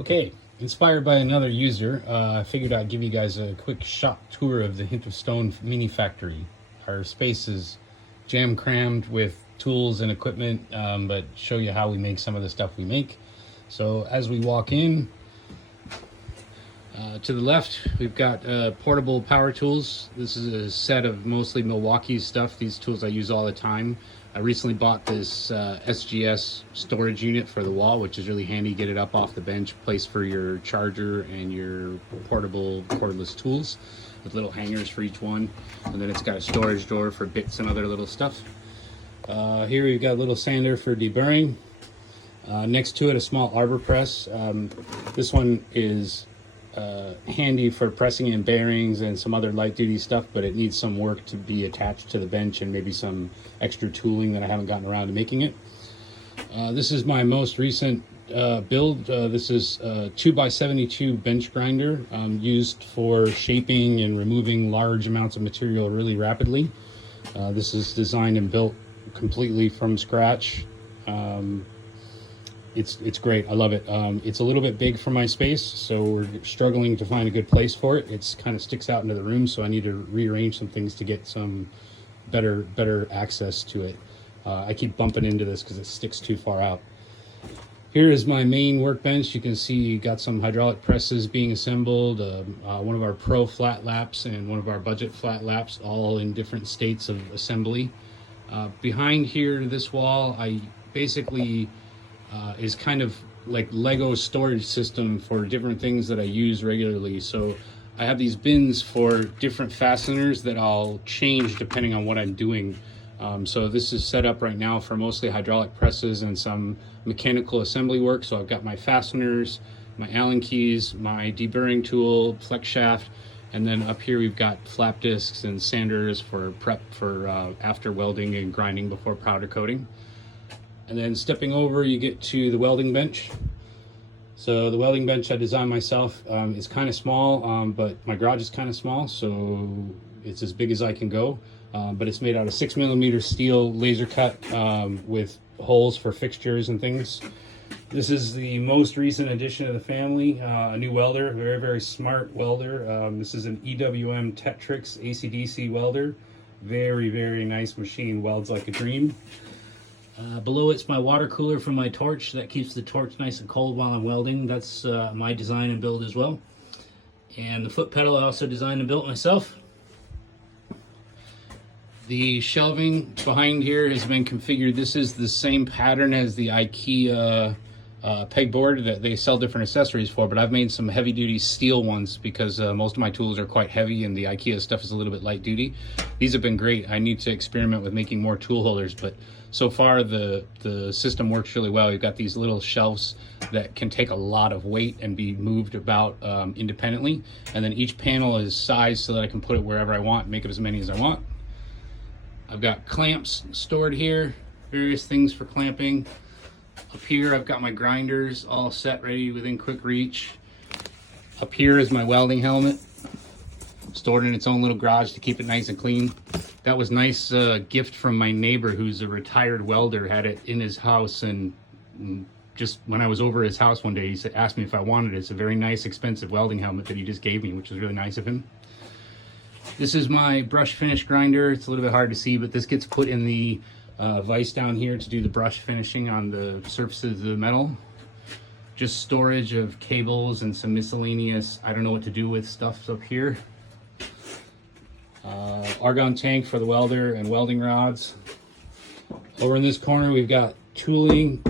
Okay, inspired by another user, I figured I'd give you guys a quick shop tour of the Hint of Stone mini factory. Our space is jam crammed with tools and equipment, but show you how we make some of the stuff we make. So as we walk in, to the left, we've got portable power tools. This is a set of mostly Milwaukee stuff. These tools I use all the time. I recently bought this SGS storage unit for the wall, which is really handy. Get it up off the bench, place for your charger and your portable cordless tools with little hangers for each one. And then it's got a storage door for bits and other little stuff. Here we've got a little sander for deburring. Next to it, a small arbor press. This one is handy for pressing in bearings and some other light duty stuff, but it needs some work to be attached to the bench and maybe some extra tooling that I haven't gotten around to making it. This is my most recent build. This is a 2x72 bench grinder used for shaping and removing large amounts of material really rapidly. This is designed and built completely from scratch. It's great. I love it. It's a little bit big for my space, so we're struggling to find a good place for it. It's kind of sticks out into the room, so I need to rearrange some things to get some better access to it. I keep bumping into this because it sticks too far out. Here is my main workbench. You can see got some hydraulic presses being assembled, one of our pro flat laps and one of our budget flat laps, all in different states of assembly. Behind here, this wall, I basically is kind of like Lego storage system for different things that I use regularly. So I have these bins for different fasteners that I'll change depending on what I'm doing. So this is set up right now for mostly hydraulic presses and some mechanical assembly work. So I've got my fasteners, my Allen keys, my deburring tool, flex shaft, and then up here we've got flap discs and sanders for prep for after welding and grinding before powder coating. And then stepping over, you get to the welding bench. So the welding bench I designed myself. It's kind of small, but my garage is kind of small, so it's as big as I can go. But it's made out of 6mm steel laser cut with holes for fixtures and things. This is the most recent addition of the family, a new welder, very smart welder. This is an EWM Tetrix AC/DC welder. Very nice machine, welds like a dream. Below it's my water cooler for my torch that keeps the torch nice and cold while I'm welding. That's my design and build as well. And the foot pedal I also designed and built myself. The shelving behind here has been configured. This is the same pattern as the IKEA pegboard that they sell different accessories for, but I've made some heavy duty steel ones because most of my tools are quite heavy and the IKEA stuff is a little bit light duty. These have been great. I need to experiment with making more tool holders, but so far the system works really well. You've got these little shelves that can take a lot of weight and be moved about independently, and then each panel is sized so that I can put it wherever I want, make up as many as I want. I've got clamps stored here, various things for clamping. Up here I've got my grinders all set ready within quick reach. Up here is my welding helmet, stored in its own little garage to keep it nice and clean. That was a nice gift from my neighbor who's a retired welder, had it in his house, and just when I was over his house one day he asked me if I wanted it. It's a very nice expensive welding helmet that he just gave me, which was really nice of him. This is my brush finish grinder. It's a little bit hard to see, but this gets put in the vise down here to do the brush finishing on the surfaces of the metal. Just storage of cables and some miscellaneous I don't know what to do with stuff up here. Argon tank for the welder and welding rods. Over in this corner we've got tooling